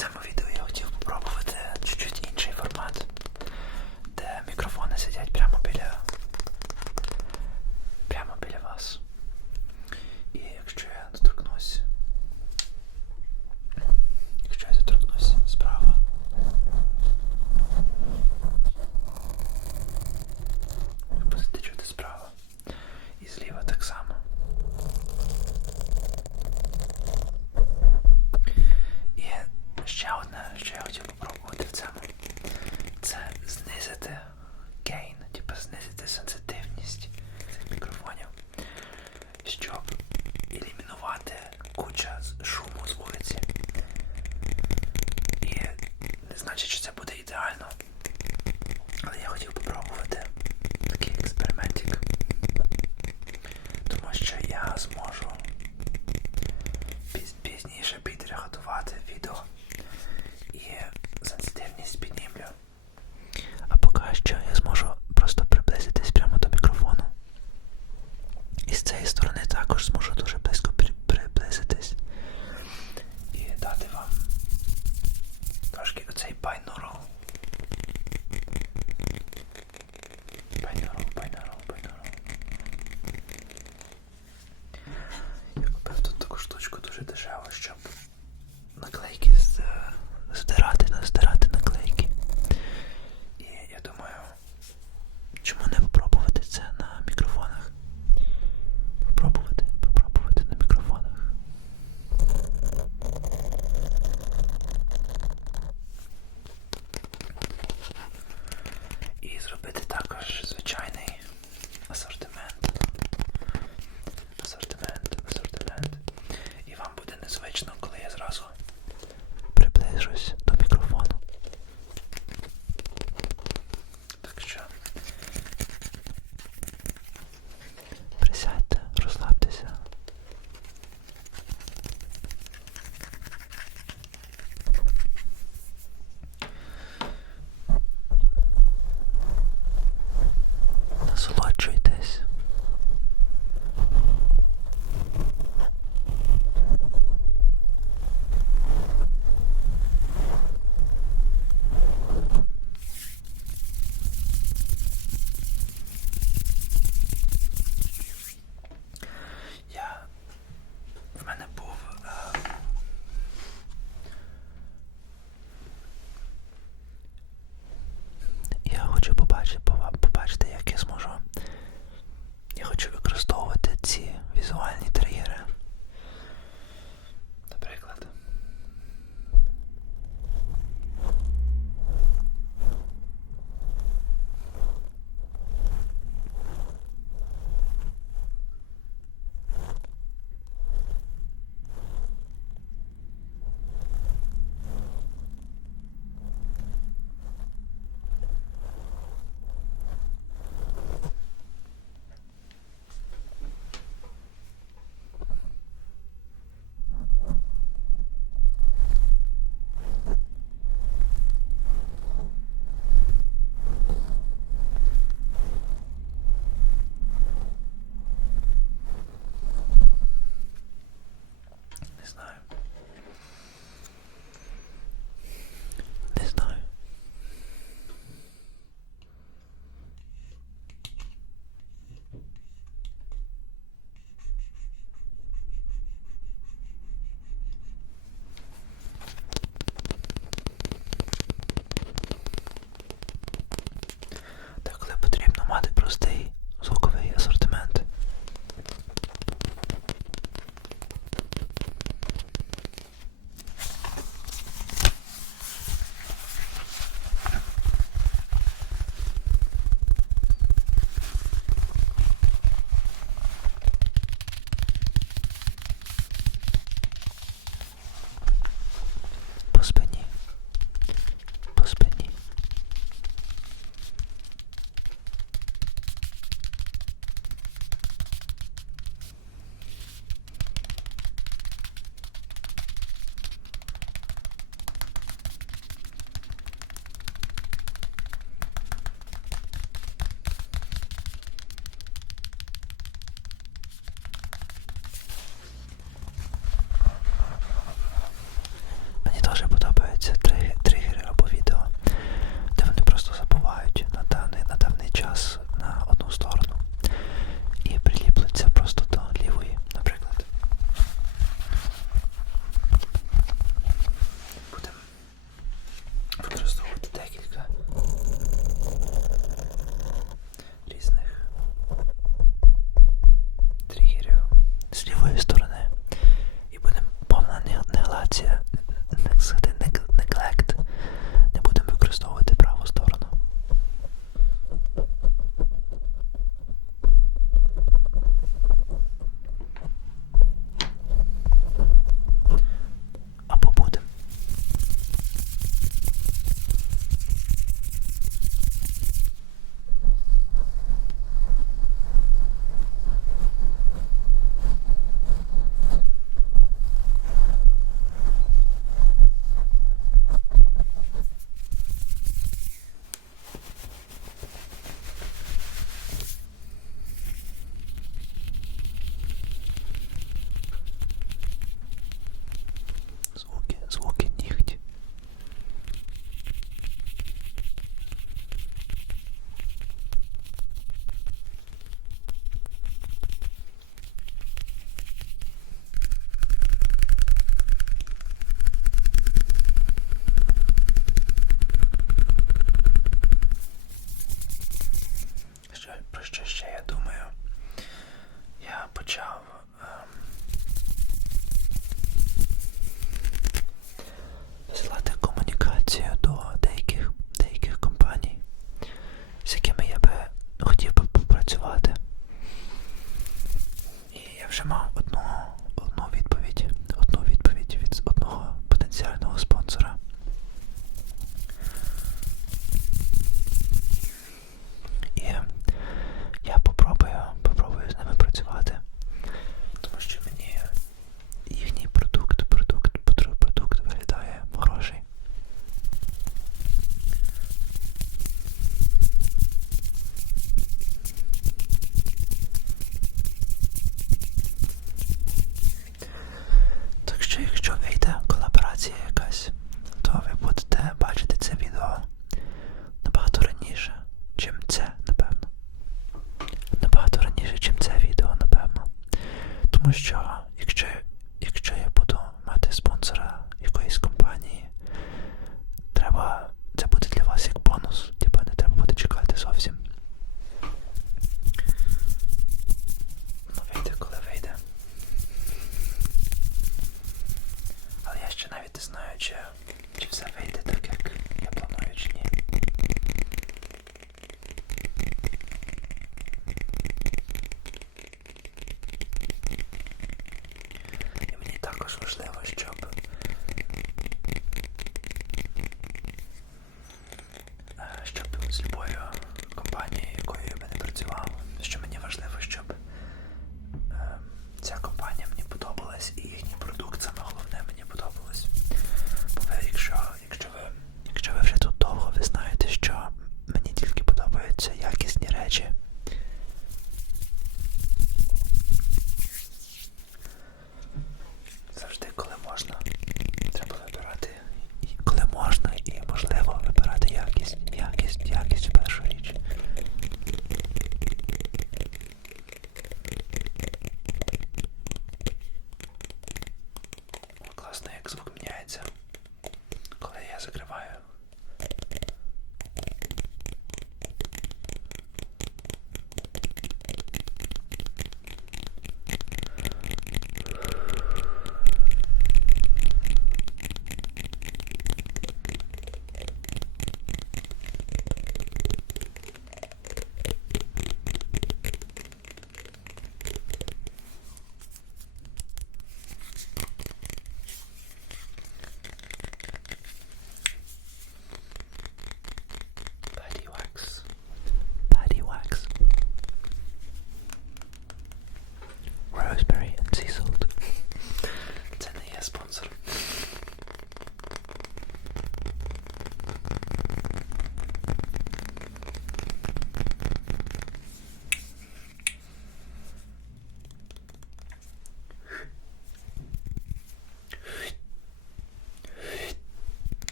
some of you.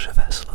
je vais.